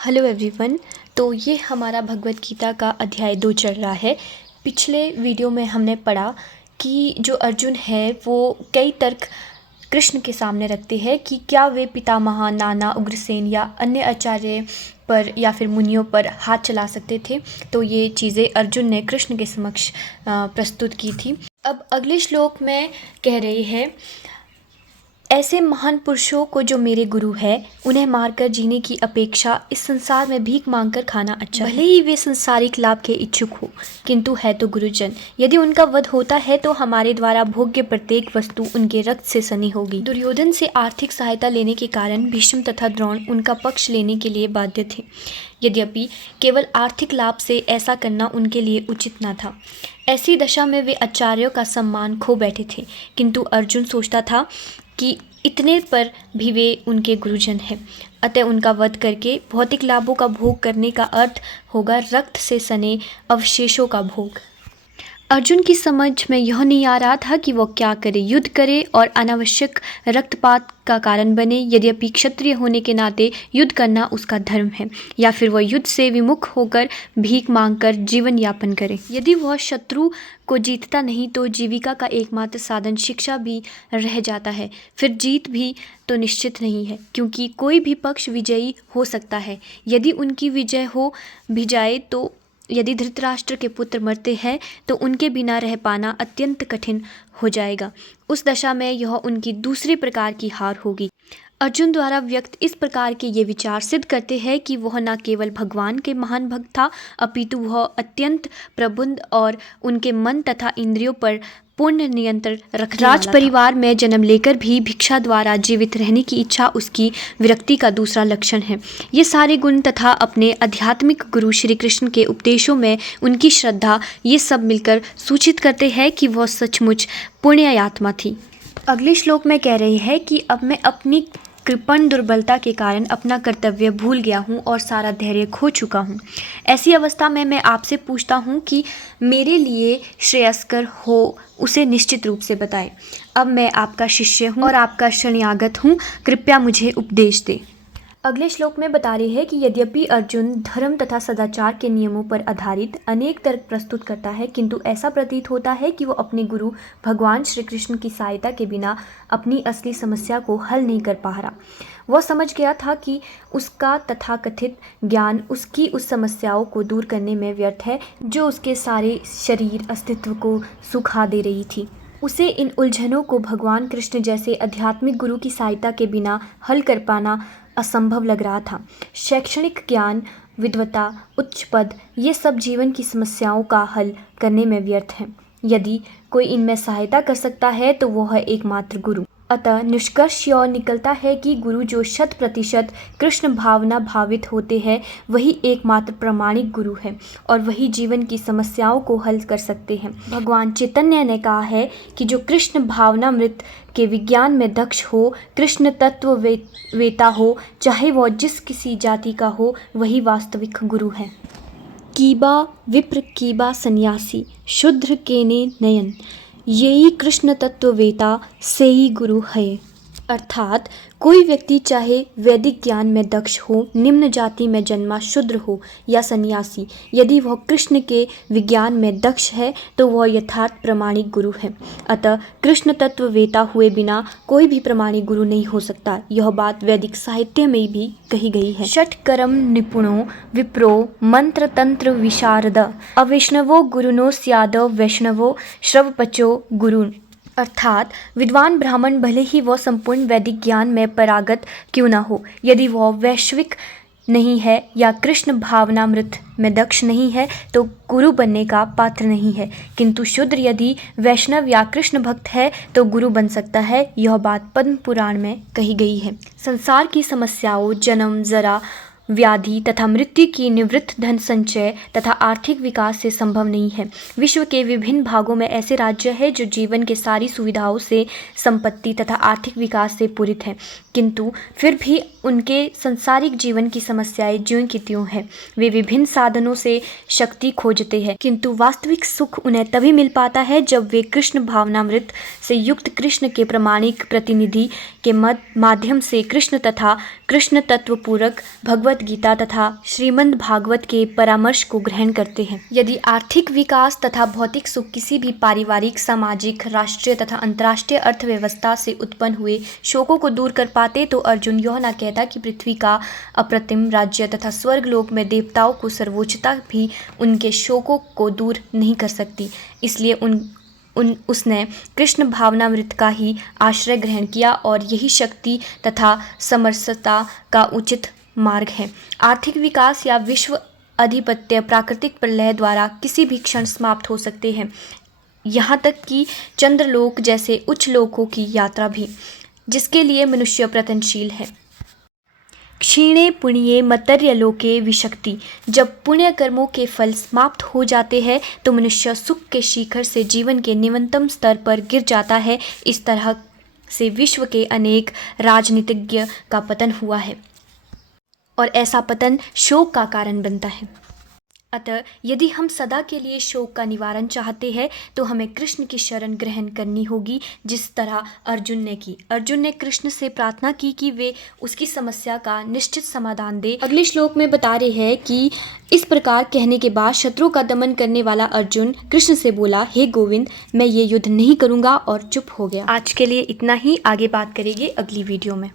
Hello everyone. तो ये हमारा भगवत गीता का अध्याय 2 चल रहा है। पिछले वीडियो में हमने पढ़ा कि जो अर्जुन है वो कई तर्क कृष्ण के सामने रखते हैं कि क्या वे पितामह नाना उग्रसेन या अन्य आचार्य पर या फिर मुनियों पर हाथ चला सकते थे। तो ये चीज़ें अर्जुन ने कृष्ण के समक्ष प्रस्तुत की थी। अब अगले श्लोक में कह रही है, ऐसे महान पुरुषों को जो मेरे गुरु है उन्हें मारकर जीने की अपेक्षा इस संसार में भीख मांगकर खाना अच्छा है। भले ही वे संसारिक लाभ के इच्छुक हो, किंतु है तो गुरुजन। यदि उनका वध होता है तो हमारे द्वारा भोग्य प्रत्येक वस्तु उनके रक्त से सनी होगी। दुर्योधन से आर्थिक सहायता लेने के कारण भीष्म तथा द्रोण उनका पक्ष लेने के लिए बाध्य थे। यद्यपि केवल आर्थिक लाभ से ऐसा करना उनके लिए उचित न था। ऐसी दशा में वे आचार्यों का सम्मान खो बैठे थे, किंतु अर्जुन सोचता था कि इतने पर भी वे उनके गुरुजन हैं, अतः उनका वध करके भौतिक लाभों का भोग करने का अर्थ होगा रक्त से सने अवशेषों का भोग। अर्जुन की समझ में यह नहीं आ रहा था कि वो क्या करे, युद्ध करे और अनावश्यक रक्तपात का कारण बने। यद्यपि क्षत्रिय होने के नाते युद्ध करना उसका धर्म है, या फिर वह युद्ध से विमुख होकर भीख मांगकर जीवन यापन करे। यदि वह शत्रु को जीतता नहीं तो जीविका का एकमात्र साधन शिक्षा भी रह जाता है। फिर जीत भी तो निश्चित नहीं है, क्योंकि कोई भी पक्ष विजयी हो सकता है। यदि उनकी विजय हो भी जाए तो यदि धृतराष्ट्र के पुत्र मरते हैं तो उनके बिना रह पाना अत्यंत कठिन हो जाएगा। उस दशा में यह उनकी दूसरे प्रकार की हार होगी। अर्जुन द्वारा व्यक्त इस प्रकार के ये विचार सिद्ध करते हैं कि वह न केवल भगवान के महान भक्त था, अपितु वह अत्यंत प्रबुद्ध और उनके मन तथा इंद्रियों पर पूर्ण नियंत्रण रखने वाला था। राज परिवार में जन्म लेकर भी भिक्षा द्वारा जीवित रहने की इच्छा उसकी विरक्ति का दूसरा लक्षण है। ये सारे गुण तथा अपने आध्यात्मिक गुरु श्री कृष्ण के उपदेशों में उनकी श्रद्धा, ये सब मिलकर सूचित करते हैं कि वह सचमुच पुण्यात्मा थी। अगले श्लोक में कह रही है कि अब मैं अपनी कृपण दुर्बलता के कारण अपना कर्तव्य भूल गया हूँ और सारा धैर्य खो चुका हूँ। ऐसी अवस्था में मैं आपसे पूछता हूँ कि मेरे लिए श्रेयस्कर हो उसे निश्चित रूप से बताएं। अब मैं आपका शिष्य हूँ और आपका शरणागत हूँ, कृपया मुझे उपदेश दे। अगले श्लोक में बता रही है कि यद्यपि अर्जुन धर्म तथा सदाचार के नियमों पर आधारित अनेक तर्क प्रस्तुत करता है, किंतु ऐसा प्रतीत होता है कि वो अपने गुरु भगवान श्री कृष्ण की सहायता के बिना अपनी असली समस्या को हल नहीं कर पा रहा। वह समझ गया था कि उसका तथाकथित ज्ञान उसकी उस समस्याओं को दूर करने में व्यर्थ है जो उसके सारे शरीर अस्तित्व को सुखा दे रही थी। उसे इन उलझनों को भगवान कृष्ण जैसे आध्यात्मिक गुरु की सहायता के बिना हल कर पाना असंभव लग रहा था। शैक्षणिक ज्ञान, विद्वता, उच्च पद, ये सब जीवन की समस्याओं का हल करने में व्यर्थ हैं। यदि कोई इनमें सहायता कर सकता है तो वह है एकमात्र गुरु। अतः निष्कर्ष यह निकलता है कि गुरु जो 100% कृष्ण भावना भावित होते हैं वही एकमात्र प्रामाणिक गुरु है और वही जीवन की समस्याओं को हल कर सकते हैं। भगवान चैतन्य ने कहा है कि जो कृष्ण भावनामृत के विज्ञान में दक्ष हो, कृष्ण तत्व वेता हो, चाहे वह जिस किसी जाति का हो, वही वास्तविक गुरु है। कीबा विप्र कीबा सन्यासी शूद्र केने नयन, यही कृष्ण तत्व वेता से ही गुरु है। अर्थात कोई व्यक्ति चाहे वैदिक ज्ञान में दक्ष हो, निम्न जाति में जन्मा शूद्र हो या सन्यासी, यदि वह कृष्ण के विज्ञान में दक्ष है तो वह यथार्थ प्रामाणिक गुरु है। अतः कृष्ण तत्व वेता हुए बिना कोई भी प्रामाणिक गुरु नहीं हो सकता। यह बात वैदिक साहित्य में भी कही गई है। षट्कर्म निपुणो विप्रो मंत्र तंत्र विशारद, अवैष्णवो गुरुनो स्यादो वैष्णवो श्रवपचो गुरु। अर्थात विद्वान ब्राह्मण भले ही वह संपूर्ण वैदिक ज्ञान में पारंगत क्यों न हो, यदि वह वैश्विक नहीं है या कृष्ण भावनामृत में दक्ष नहीं है तो गुरु बनने का पात्र नहीं है। किंतु शूद्र यदि वैष्णव या कृष्ण भक्त है तो गुरु बन सकता है। यह बात पद्म पुराण में कही गई है। संसार की समस्याओं, जन्म, जरा, व्याधि तथा मृत्यु की निवृत्त धन संचय तथा आर्थिक विकास से संभव नहीं है। विश्व के विभिन्न भागों में ऐसे राज्य हैं जो जीवन के सारी सुविधाओं से, संपत्ति तथा आर्थिक विकास से पूरित हैं, किंतु फिर भी उनके सांसारिक जीवन की समस्याएं ज्यों की त्यों हैं। वे विभिन्न साधनों से शक्ति खोजते हैं, किंतु वास्तविक सुख उन्हें तभी मिल पाता है जब वे कृष्ण भावनामृत से युक्त कृष्ण के प्रामाणिक प्रतिनिधि के माध्यम से कृष्ण तथा कृष्ण तत्व पूरक भगवत गीता तथा श्रीमद् भागवत के परामर्श को ग्रहण करते हैं। यदि आर्थिक विकास तथा भौतिक सुख किसी भी पारिवारिक, सामाजिक, राष्ट्रीय तथा अंतर्राष्ट्रीय अर्थव्यवस्था से उत्पन्न हुए शोकों को दूर कर पाते तो अर्जुन यह न कहता कि पृथ्वी का अप्रतिम राज्य तथा स्वर्गलोक में देवताओं को सर्वोच्चता भी उनके शोकों को दूर नहीं कर सकती। इसलिए उसने कृष्ण भावनामृत का ही आश्रय ग्रहण किया और यही शक्ति तथा समरसता का उचित मार्ग है। आर्थिक विकास या विश्व अधिपत्य प्राकृतिक प्रलय द्वारा किसी भी क्षण समाप्त हो सकते हैं, यहाँ तक कि चंद्रलोक जैसे उच्च लोकों की यात्रा भी, जिसके लिए मनुष्य प्रयत्नशील है। क्षीणे पुण्ये मर्त्यलोके विशक्ति। जब पुण्य कर्मों के फल समाप्त हो जाते हैं तो मनुष्य सुख के शिखर से जीवन के निम्नतम स्तर पर गिर जाता है। इस तरह से विश्व के अनेक राजनीतिज्ञ का पतन हुआ है और ऐसा पतन शोक का कारण बनता है। अतः यदि हम सदा के लिए शोक का निवारण चाहते हैं तो हमें कृष्ण की शरण ग्रहण करनी होगी, जिस तरह अर्जुन ने की। अर्जुन ने कृष्ण से प्रार्थना की कि वे उसकी समस्या का निश्चित समाधान दे। अगले श्लोक में बता रहे हैं कि इस प्रकार कहने के बाद शत्रुओं का दमन करने वाला अर्जुन कृष्ण से बोला, हे गोविंद, मैं ये युद्ध नहीं करूँगा, और चुप हो गया। आज के लिए इतना ही, आगे बात करेंगे अगली वीडियो में।